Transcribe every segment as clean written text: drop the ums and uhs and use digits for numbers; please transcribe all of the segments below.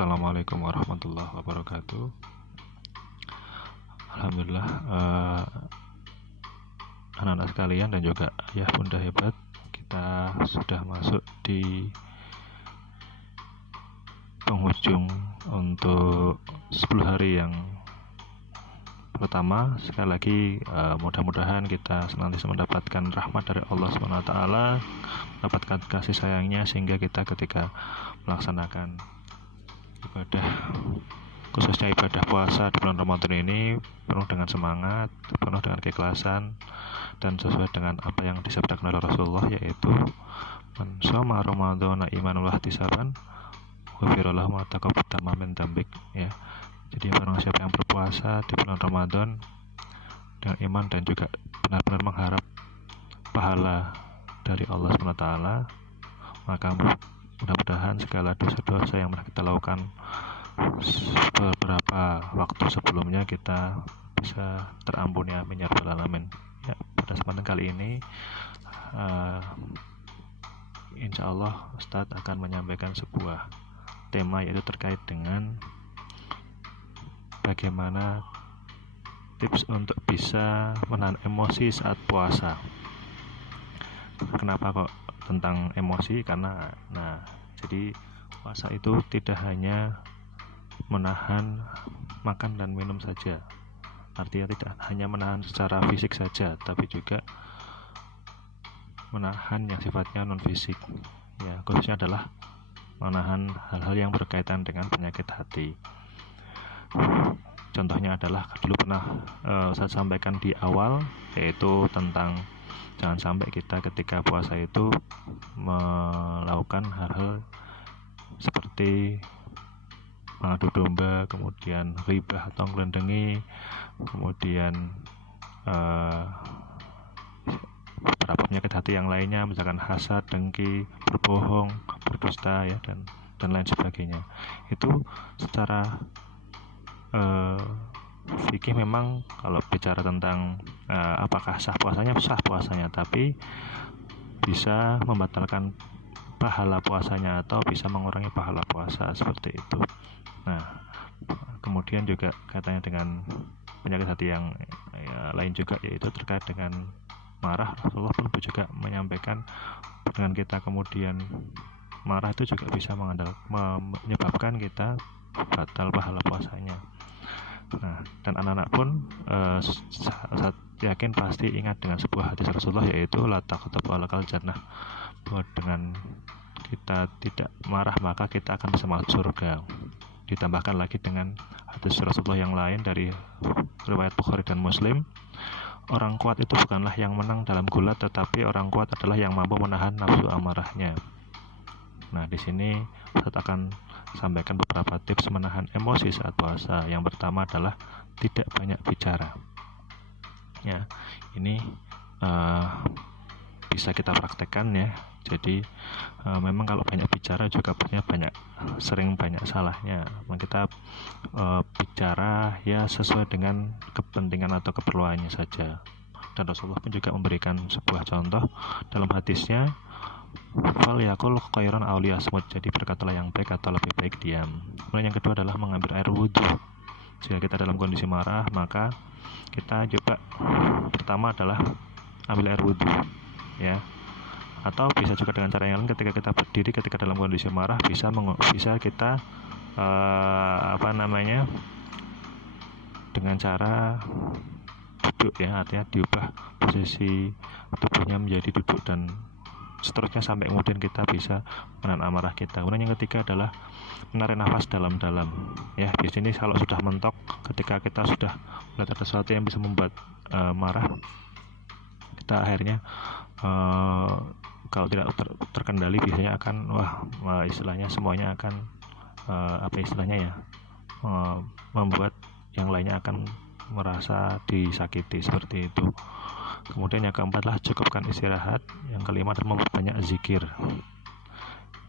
Assalamualaikum warahmatullahi wabarakatuh. Alhamdulillah, anak-anak sekalian dan juga ayah bunda hebat, kita sudah masuk di penghujung untuk 10 hari yang pertama. Sekali lagi, mudah-mudahan kita senantiasa mendapatkan rahmat dari Allah SWT, mendapatkan kasih sayangnya, sehingga kita ketika melaksanakan ibadah, khususnya ibadah puasa di bulan Ramadan ini, penuh dengan semangat, penuh dengan keikhlasan, dan sesuai dengan apa yang disabdakan oleh Rasulullah, yaitu man shoma ramadhana imanan wa ihtisaban ghufira lahu ma taqaddama min dzambik, ya. Jadi barang siapa yang berpuasa di bulan Ramadan dengan iman dan juga benar-benar mengharap pahala dari Allah SWT, maka mudah-mudahan segala dosa-dosa yang pernah kita lakukan beberapa waktu sebelumnya kita bisa terampuni, amin ya rabbal alamin. Ya, pada kesempatan kali ini insya Allah Ustadz akan menyampaikan sebuah tema, yaitu terkait dengan bagaimana tips untuk bisa menahan emosi saat puasa. Kenapa kok tentang emosi? Karena jadi puasa itu tidak hanya menahan makan dan minum saja, artinya tidak hanya menahan secara fisik saja, tapi juga menahan yang sifatnya non fisik, ya, khususnya adalah menahan hal-hal yang berkaitan dengan penyakit hati. Contohnya adalah dulu pernah saya sampaikan di awal, yaitu tentang jangan sampai kita ketika puasa itu melakukan hal-hal seperti mengadu domba, kemudian ghibah atau ngelendengi, kemudian beberapa penyakit hati yang lainnya, misalkan hasad, dengki, berbohong, berdusta, ya, dan lain sebagainya. Itu secara fikih memang kalau bicara tentang apakah sah puasanya, tapi bisa membatalkan pahala puasanya atau bisa mengurangi pahala puasa, seperti itu. Nah, kemudian juga katanya dengan penyakit hati yang lain juga, yaitu terkait dengan marah. Rasulullah pun juga menyampaikan dengan kita kemudian marah itu juga bisa menyebabkan kita batal pahala puasanya. Nah, dan anak-anak pun saya yakin pasti ingat dengan sebuah hadis Rasulullah, yaitu la taqtabu alakal jannah, bahwa dengan kita tidak marah maka kita akan bisa masuk surga. Ditambahkan lagi dengan hadis Rasulullah yang lain dari riwayat Bukhari dan Muslim, orang kuat itu bukanlah yang menang dalam gulat, tetapi orang kuat adalah yang mampu menahan nafsu amarahnya. Nah, di sini Ustaz akan sampaikan beberapa tips menahan emosi saat puasa. Yang pertama adalah tidak banyak bicara. Ya, ini bisa kita praktekkan, ya. Jadi memang kalau banyak bicara juga punya sering banyak salahnya. Kita bicara ya sesuai dengan kepentingan atau keperluannya saja. Dan Rasulullah pun juga memberikan sebuah contoh dalam hadisnya, fal yakul khairan aw liyasmut, jadi berkatalah yang baik atau lebih baik diam. Kemudian yang kedua adalah mengambil air wudhu. Jika kita dalam kondisi marah, maka kita coba pertama adalah ambil air wudhu, ya. Atau bisa juga dengan cara yang lain, ketika kita berdiri ketika dalam kondisi marah, bisa kita dengan cara duduk, ya, artinya diubah posisi tubuhnya menjadi duduk dan seterusnya sampai kemudian kita bisa menahan amarah kita. Kemudian yang ketiga adalah menarik nafas dalam-dalam, ya. Di sini kalau sudah mentok, ketika kita sudah melihat ada sesuatu yang bisa membuat marah, kita akhirnya kalau tidak terkendali biasanya akan istilahnya semuanya akan membuat yang lainnya akan merasa disakiti, seperti itu. Kemudian yang keempat adalah cukupkan istirahat. Yang kelima adalah memperbanyak zikir.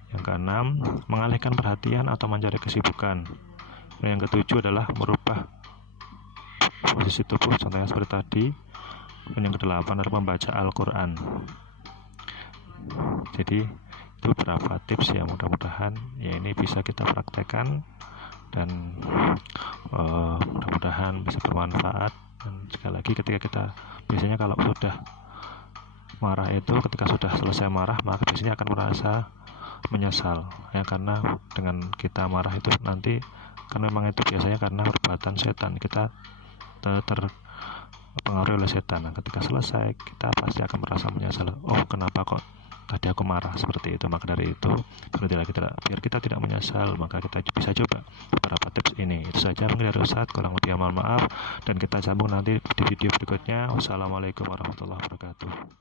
Yang keenam, mengalihkan perhatian atau mencari kesibukan. Dan yang ketujuh adalah merubah posisi tubuh, contohnya seperti tadi. Dan yang kedelapan adalah membaca Al-Quran. Jadi Itu beberapa tips ya, mudah-mudahan ya ini bisa kita praktekkan dan mudah-mudahan bisa bermanfaat. Dan sekali lagi, ketika kita biasanya kalau sudah marah itu, ketika sudah selesai marah, maka biasanya akan merasa menyesal ya, karena dengan kita marah itu nanti kan memang itu biasanya karena perbuatan setan, kita terpengaruhi oleh setan. Nah, ketika selesai kita pasti akan merasa menyesal, oh kenapa kok tadi aku marah seperti itu. Maka dari itu, biar kita tidak menyesal, maka kita bisa coba beberapa tips ini. Itu saja mungkin dari Ustadz, kurang lebih mohon maaf, dan kita sambung nanti di video berikutnya. Wassalamualaikum warahmatullahi wabarakatuh.